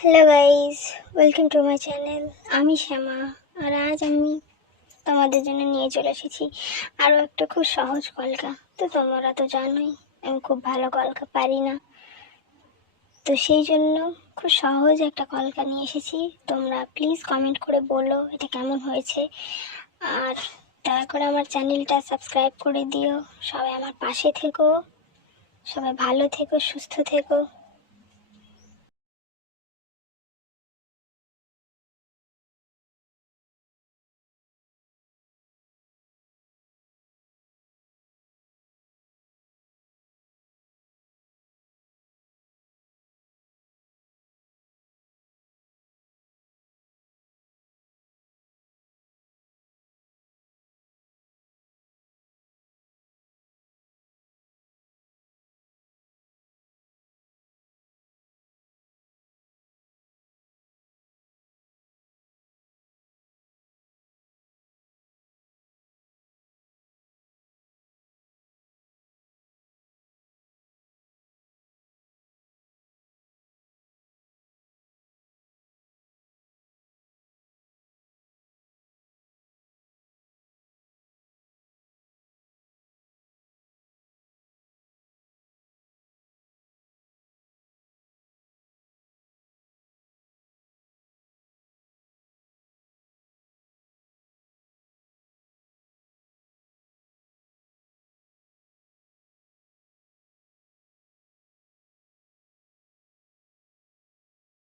Hello guys, welcome to my channel. আমি শ্যামা, আর আজ আমি তোমাদের জন্য নিয়ে চলে এসেছি আরও একটা খুব সহজ কলকা। তো তোমরা তো জানোই আমি খুব ভালো কলকা পারি না, তো সেই জন্য খুব সহজ একটা কলকা নিয়ে এসেছি। তোমরা প্লিজ কমেন্ট করে বলো এটা কেমন হয়েছে, আর দয়া করে আমার চ্যানেলটা সাবস্ক্রাইব করে দিও। সবাই আমার পাশে থেকো, সবাই ভালো থেকো, সুস্থ থেকো।